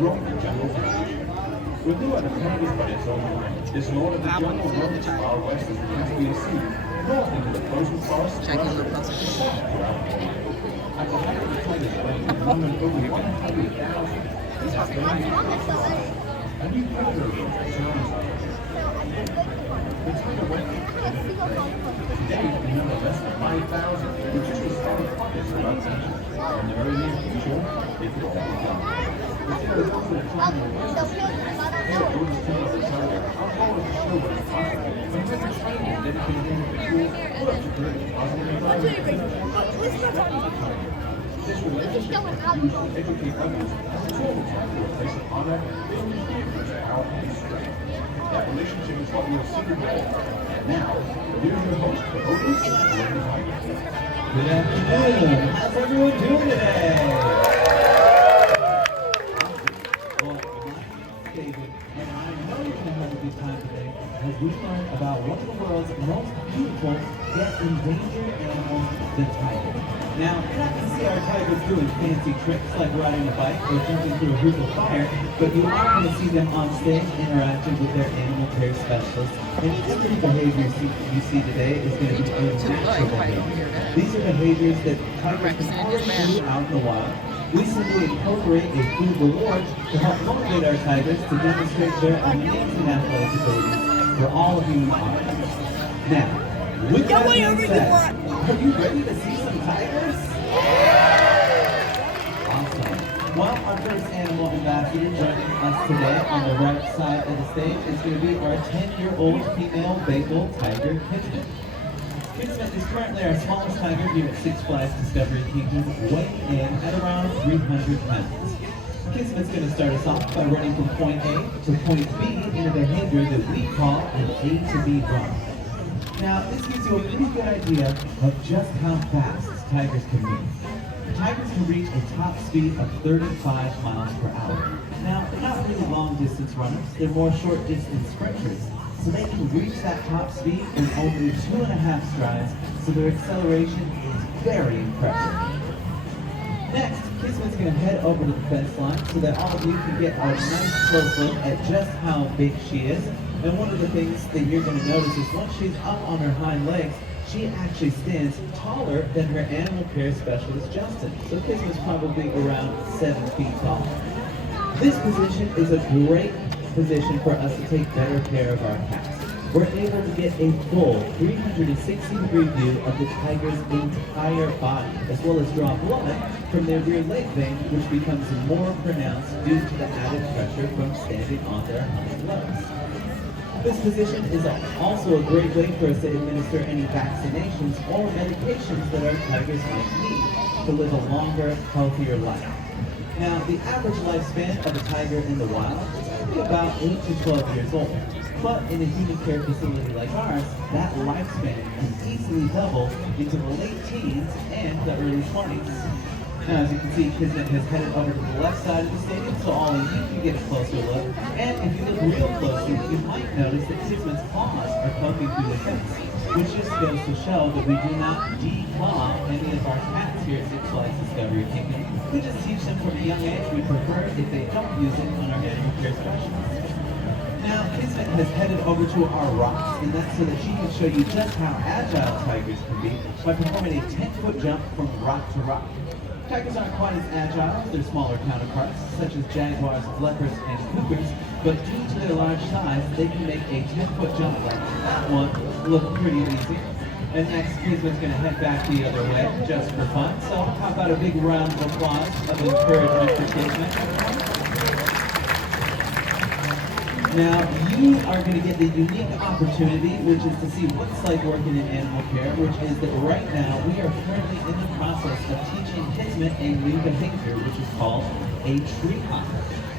growing in jungle population. We do have a canvas, but its own way. This north of the jungle runs as far west as the Caspian Sea, north into the frozen forests of Russia, south throughout the world. At the height of the tiger's reign, numbering over 100,000, this has been a new predator approach challenging. The tiger went today we number less than 5,000, which is the start of progress throughout the nation. In the very near future, it could all be done. The tiger is also declining in West. Here at Odin's Temple of the Tiger, our goal is to show what is possible. From different training and dedicated individuals, we'll have to create a positive environment. This relationship is used to educate others as a tool to replace the honor, building vehicles, power, and strength. That relationship is what we'll see today. And now, here's your host for Odin and the Tiger. Good afternoon. How's everyone doing today? Well, my name is David, and I know you're going to have a good time today as we learn about one of the world's most beautiful yet endangered animals, the tiger. Now, you're not going to see our tigers doing fancy tricks like riding a bike or jumping through a hoop of fire, but you are going to see them on stage interacting with their animal care specialists. And every behavior you see today is going to be a natural behavior. These are behaviors that tigers can always do out in the wild. We simply incorporate a food reward to help motivate our tigers to demonstrate their amazing athletic abilities for all of you in the audience. Now, with that being said, are you ready to see some tigers? Awesome. Well, our first animal ambassador joining us today on the right side of the stage is going to be our 10-year-old female Bengal tiger, Kismet. Kismet is currently our smallest tiger here at Six Flags Discovery Kingdom, weighing in at around 300 pounds. Kismet's going to start us off by running from point A to point B in a behavior that we call an A to B run. Now, this gives you a pretty good idea of just how fast tigers can move. Tigers can reach a top speed of 35 miles per hour. Now, they're not really long-distance runners, they're more short-distance sprinters. So they can reach that top speed in only 2.5 strides, so their acceleration is very impressive. Next, Kismet's going to head over to the fence line so that all of you can get a nice close look at just how big she is. And one of the things that you're going to notice is once she's up on her hind legs, she actually stands taller than her animal care specialist, Justin. So Kismet's probably around 7 feet tall. This position is a great position for us to take better care of our cats. We're able to get a full 360-degree view of the tiger's entire body, as well as draw blood from their rear leg vein, which becomes more pronounced due to the added pressure from standing on their hind legs. This position is also a great way for us to administer any vaccinations or medications that our tigers might need to live a longer, healthier life. Now, the average lifespan of a tiger in the wild is only about 8 to 12 years old. But in a human care facility like ours, that lifespan can easily double into the late teens and the early 20s. Now, as you can see, Kismet has headed over to the left side of the stadium, so all of you can get a closer look. And if you look real closely, you might notice that Kismet's paws are poking through the fence, which just goes to show that we do not declaw any of our cats here at Six Flags Discovery Kingdom. We just teach them from a young age. We prefer if they don't use it on our animal care specialists. Now, Kismet has headed over to our rocks, and that's so that she can show you just how agile tigers can be by performing a 10-foot jump from rock to rock. Tigers aren't quite as agile as their smaller counterparts, such as jaguars, leopards, and cougars, but due to their large size, they can make a 10-foot jump like that one look pretty easy. And next, Kismet's going to head back the other way, just for fun. So how about a big round of applause of encouragement for Kismet? Now, you are going to get the unique opportunity, which is to see what it's like working in animal care, which is that right now we are currently in the process of teaching Kismet a new behavior, which is called a tree hop.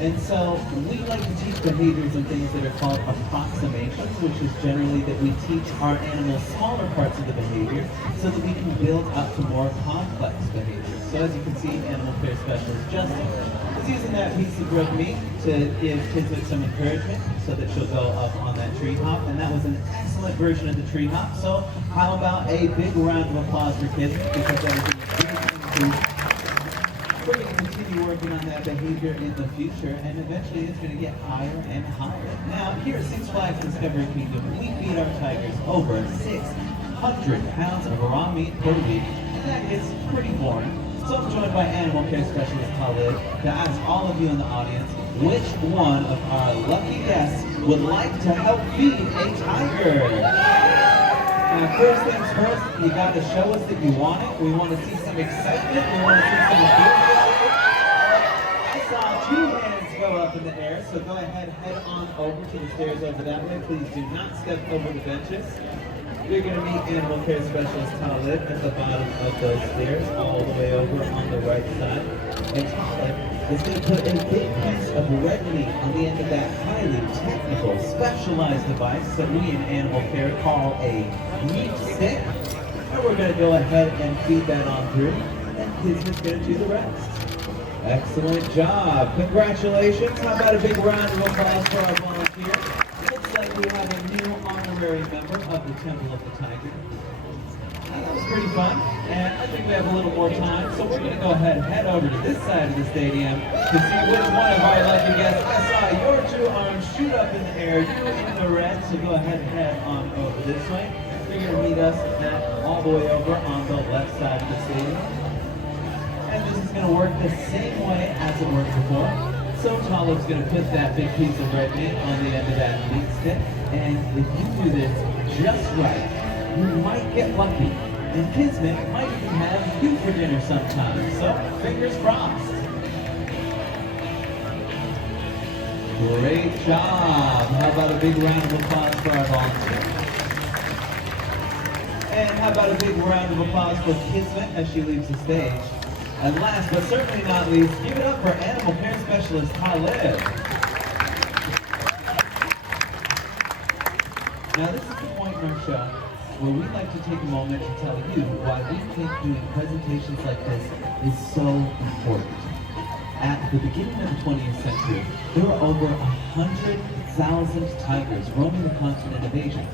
And so we like to teach behaviors and things that are called approximations, which is generally that we teach our animals smaller parts of the behavior so that we can build up to more complex behaviors. So as you can see, animal care specialist Justin is using that piece of red meat to give Kismet some encouragement so that she'll go up on that tree hop. And that was an excellent version of the tree hop. So how about a big round of applause for Kismet, because that is a we're going to continue working on that behavior in the future, and eventually it's going to get higher and higher. Now, here at Six Flags Discovery Kingdom, we feed our tigers over 600 pounds of raw meat per week, and that gets pretty boring. So I'm joined by animal care specialist Khalid to ask all of you in the audience, which one of our lucky guests would like to help feed a tiger? Now, first things first, you got to show us that you want it. We want to see some excitement. We want to see some enthusiasm. I saw 2 hands go up in the air, so go ahead, head on over to the stairs over that way. Please do not step over the benches. You're going to meet animal care specialist Khalid at the bottom of those stairs, all the way over on the right side. And Khalid is going to put a big piece of red meat on the end of that highly technical, specialized device that we in animal care call a meat stick. And we're going to go ahead and feed that on through, and Kismet's going to do the rest. Excellent job. Congratulations. How about a big round of applause for our volunteer? Looks like we have a new honorary member of the Temple of the Tiger. That was pretty fun, and I think we have a little more time, so we're going to go ahead and head over to this side of the stadium to see which one of our lucky guests. I saw your 2 arms shoot up in the air, you in the red, so go ahead and head on over this way. You're going to meet us at all the way over on the left side of the stadium. And this is going to work the same way as it worked before. So Talib's going to put that big piece of red meat on the end of that meat stick, and if you do this just right, you might get lucky. And Kismet might even have you for dinner sometime. So, fingers crossed. Great job. How about a big round of applause for our volunteer? And how about a big round of applause for Kismet as she leaves the stage? And last but certainly not least, give it up for animal care specialist Khalid. Now this is the point in our show where we like to take a moment to tell you why we think doing presentations like this is so important. At the beginning of the 20th century, there were over 100,000 tigers roaming the continent of Asia.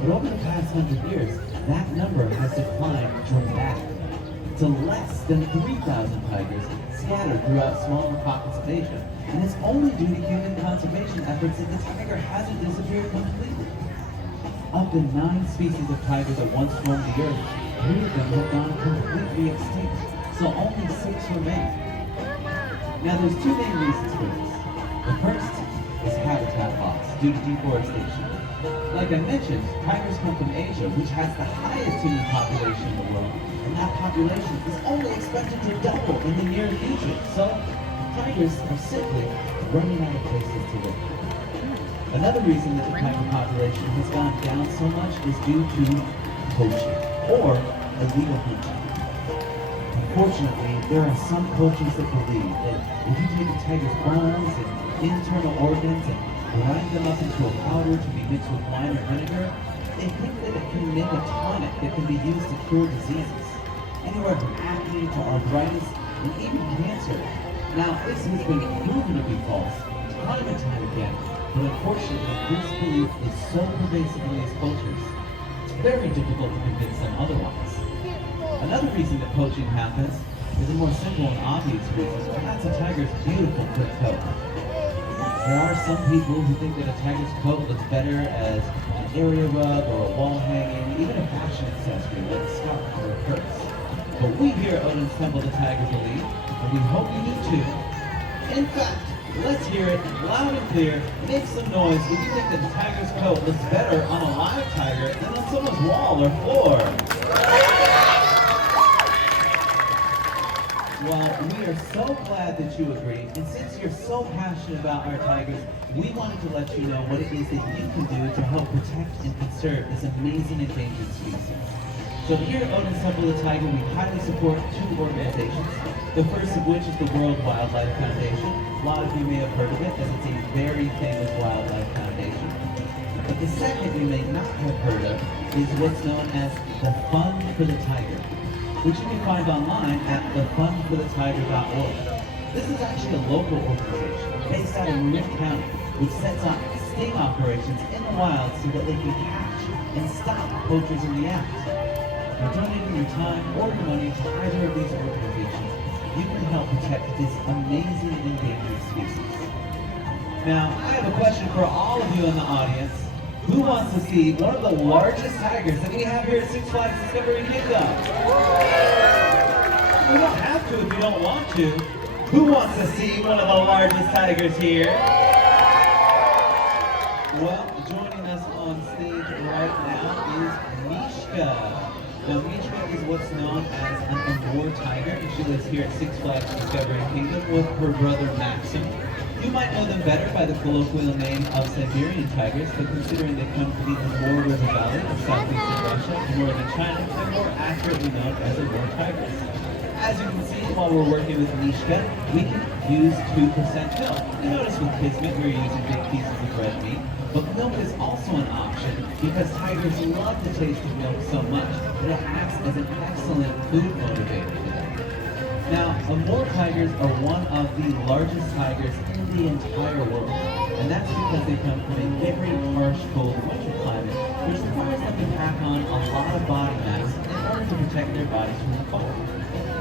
But over the past 100 years, that number has declined dramatically to less than 3,000 tigers scattered throughout smaller pockets of Asia. And it's only due to human conservation efforts that the tiger hasn't disappeared completely. Of the 9 species of tigers that once roamed the earth, 3 of them have gone completely extinct, so only 6 remain. Now there's 2 main reasons for this. The first is habitat loss due to deforestation. Like I mentioned, tigers come from Asia, which has the highest human population in the world, and that population is only expected to double in the near future. So tigers are simply running out of places to live. Another reason that the tiger population has gone down so much is due to poaching, or illegal hunting. Unfortunately, there are some poachers that believe that if you take a tiger's bones and internal organs and grind them up into a powder to be mixed with wine or vinegar, they think that it can make a tonic that can be used to cure diseases, anywhere from acne to arthritis and even cancer. Now, this has been proven to be false time and time again. But unfortunately, this belief is so pervasive in these cultures, it's very difficult to convince them otherwise. Another reason that poaching happens is a more simple and obvious reason, and that's a tiger's beautiful thick coat. There are some people who think that a tiger's coat looks better as an area rug or a wall hanging, even a fashion accessory like a scarf or a purse. But we here at Odin's Temple of the Tiger believe, and we hope you do too. In fact, let's hear it loud and clear. Make some noise if you think that the tiger's coat looks better on a live tiger than on someone's wall or floor. Well, we are so glad that you agree, and since you're so passionate about our tigers, we wanted to let you know what it is that you can do to help protect and conserve this amazing endangered species. So here at Odin's Temple of the Tiger, we highly support 2 organizations. The first of which is the World Wildlife Foundation. A lot of you may have heard of it, as it's a very famous wildlife foundation. But the second you may not have heard of is what's known as the Fund for the Tiger, which you can find online at thefundforthetiger.org. This is actually a local organization based out of Marin County, which sets up sting operations in the wild so that they can catch and stop poachers in the act. By donating your time or your money to either of these organizations, you can help protect this amazing endangered species. Now, I have a question for all of you in the audience. Who wants to see one of the largest tigers that we have here at Six Flags Discovery Kingdom? You don't have to if you don't want to. Who wants to see one of the largest tigers here? Well, joining us on stage right now is Mishka. Now, Mishka is what's known as an amour tiger, and she lives here at Six Flags Discovery Kingdom with her brother Maxim. You might know them better by the colloquial name of Siberian tigers, but considering they come from the Amur River Valley of southeastern Russia, northern China, they're more accurately known as amour tigers. As you can see, while we're working with Mishka, we can use 2% milk. You notice with Kismet, we're using big pieces of red meat, but milk is also an option because tigers love the taste of milk so much that it acts as an excellent food motivator for them. Now, amour tigers are one of the largest tigers in the entire world, and that's because they come from a very harsh, cold winter climate, which requires them to pack on a lot of body mass in order to protect their bodies from the cold.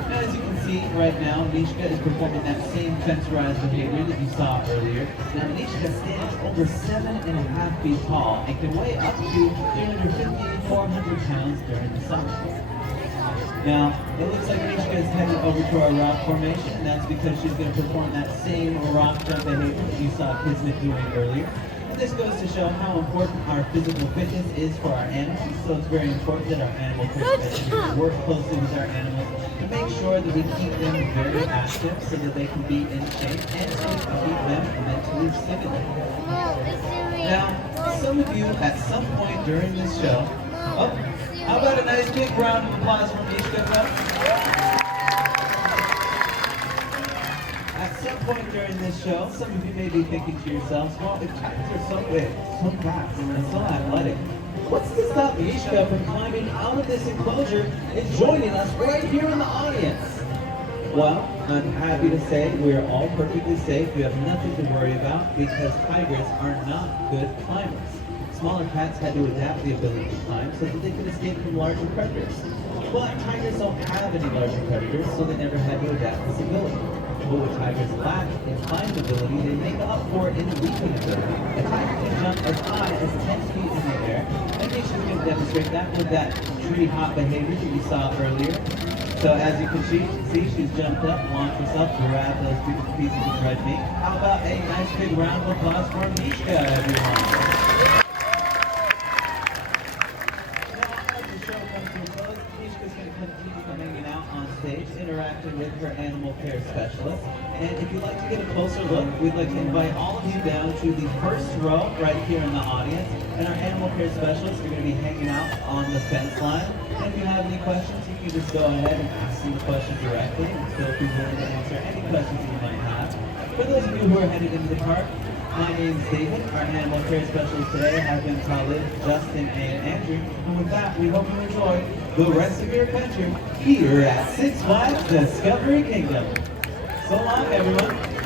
Now, as you can see right now, Mishka is performing that same fencerized behavior that you saw earlier. Now, Mishka stands over 7.5 feet tall and can weigh up to 350 to 400 pounds during the summer. Now, it looks like Mishka is headed over to our rock formation, and that's because she's going to perform that same rock jump behavior that you saw Kismet doing earlier. And this goes to show how important our physical fitness is for our animals, so it's very important that our animal care specialists work closely with our animals to make sure that we keep them very active so that they can be in shape and so we can keep them mentally stimulated. Now, some of you at some point during this show, how about a nice big round of applause for Mishka? At some point during this show, some of you may be thinking to yourselves, well, if tigers are so big, so fast, and so athletic, what's to stop Mishka from climbing out of this enclosure and joining us right here in the audience? Well, I'm happy to say we're all perfectly safe. We have nothing to worry about because tigers are not good climbers. Smaller cats had to adapt the ability to climb so that they could escape from larger predators. But tigers don't have any larger predators, so they never had to adapt this ability. But what tigers lack in climbing ability, they make up for in leaping ability. A tiger can jump as high as 10 feet in the air, and Misha's going to demonstrate that with that tree hop behavior that you saw earlier. So as you can see, she's jumped up, launched herself, grabbed those beautiful pieces of red meat. How about a nice big round of applause for Mishka, everyone? Interacting with her animal care specialist. And if you'd like to get a closer look, we'd like to invite all of you down to the first row right here in the audience. And our animal care specialists are going to be hanging out on the fence line. And if you have any questions, you can just go ahead and ask them the question directly. And feel free to answer any questions you might have. For those of you who are headed into the park, my name is David. Our animal care specialists today have been Khalid, Justin, and Andrew. And with that, we hope you enjoy the rest of your adventure here at Six Flags Discovery Kingdom. So long, everyone.